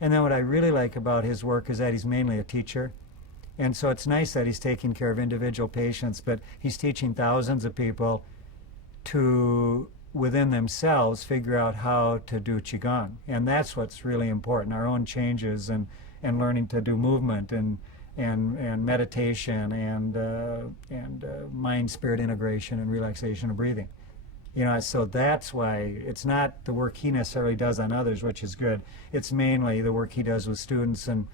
And then what I really like about his work is that he's mainly a teacher. And so it's nice that he's taking care of individual patients, but he's teaching thousands of people to, within themselves, figure out how to do Qigong. And that's what's really important, our own changes and learning to do movement and meditation and mind-spirit integration and relaxation and breathing. You know, so that's why it's not the work he necessarily does on others, which is good. It's mainly the work he does with students, and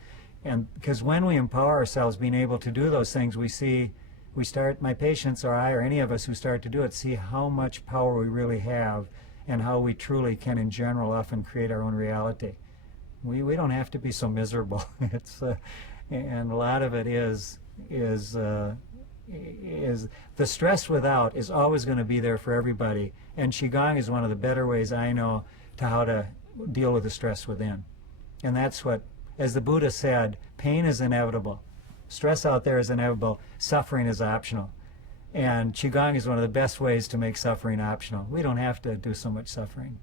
because when we empower ourselves being able to do those things, we start, my patients or I or any of us who start to do it, see how much power we really have and how we truly can in general often create our own reality. We don't have to be so miserable. It's and a lot of it is the stress without is always going to be there for everybody, and Qigong is one of the better ways I know to how to deal with the stress within. And that's what, as the Buddha said, pain is inevitable, stress out there is inevitable, suffering is optional. And Qigong is one of the best ways to make suffering optional. We don't have to do so much suffering.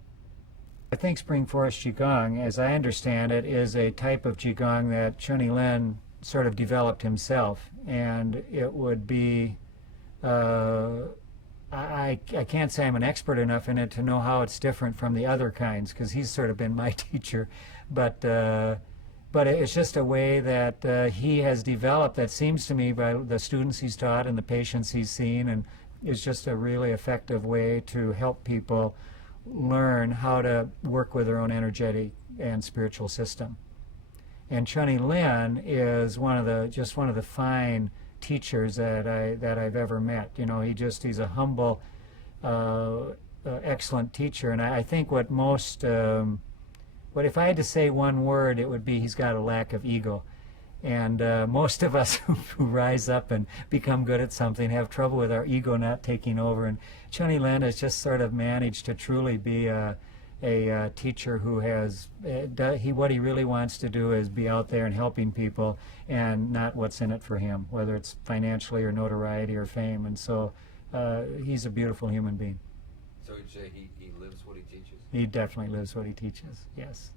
I think Spring Forest Qigong, as I understand it, is a type of Qigong that Chun Lin sort of developed himself, and it would be, I can't say I'm an expert enough in it to know how it's different from the other kinds, because he's sort of been my teacher, but it's just a way that he has developed that seems to me, by the students he's taught and the patients he's seen, and is just a really effective way to help people learn how to work with their own energetic and spiritual system. And Chun Lin is one of the fine teachers that I've ever met. You know, he's a humble, excellent teacher. And I think what if I had to say one word, it would be he's got a lack of ego. And most of us who rise up and become good at something have trouble with our ego not taking over. And Chun Lin has just sort of managed to truly be a teacher who has, what he really wants to do is be out there and helping people, and not what's in it for him, whether it's financially or notoriety or fame. And so he's a beautiful human being. So you'd say he lives what he teaches? He definitely lives what he teaches, yes.